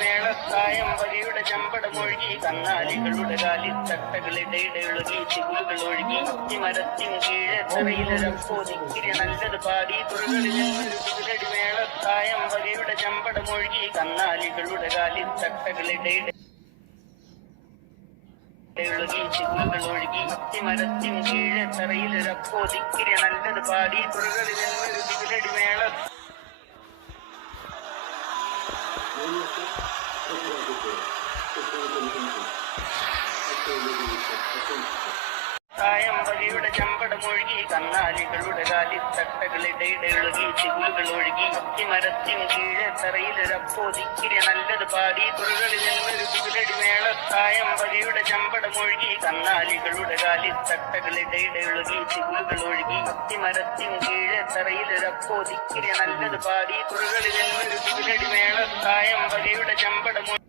മേളത്തായമ്പകയുടെ ചമ്പടമൊഴുകി കന്നാലികളുടെ കാലിൽ തട്ടകളിടയിടൊഴുകി ചിഗുലുകൾ ഒഴുകി മരത്തിൻ കീഴെ തറയിലൊരപ്പോതിക്കിരി നല്ലത് പാടി തുറകളിൽ മേളത്തായമ്പകയുടെ ചമ്പടമൊഴുകി കന്നാലികളുടെ കാലിൽ തട്ടകളിടയിട ഒഴുകി ചിഗുലുകൾ ഒഴുകി മരത്തിൻ കീഴെ തറയിലൊരപ്പോതിക്കിരി നല്ലത് പാടി തുറകളിൽ മേള തായമ്പകയുടെ ചമ്പടമൊഴുകി കന്നാലികളുടെ കാലിൽ തട്ടകളിടയിടൊഴുകി ചിഗുലുകൾ ഒഴുകി മരത്തിൻ കീഴെ തറയിലൊരപ്പോതിക്കിരി നല്ലത് പാടി തുറകളിൽ മേളത്തായമ്പകയുടെ ചമ്പടമൊഴുകി കന്നാലികളുടെ കാലിൽ തട്ടകളിടയിടൊഴുകി ചിഗുലുകൾ ഒഴുകി മരത്തിൻ കീഴെ തറയിലൊരപ്പോതിക്കിരി നല്ലത് പാടി തുറകളിൽ മേളത്തായമ്പകയുടെ ചമ്പടമൊഴുകി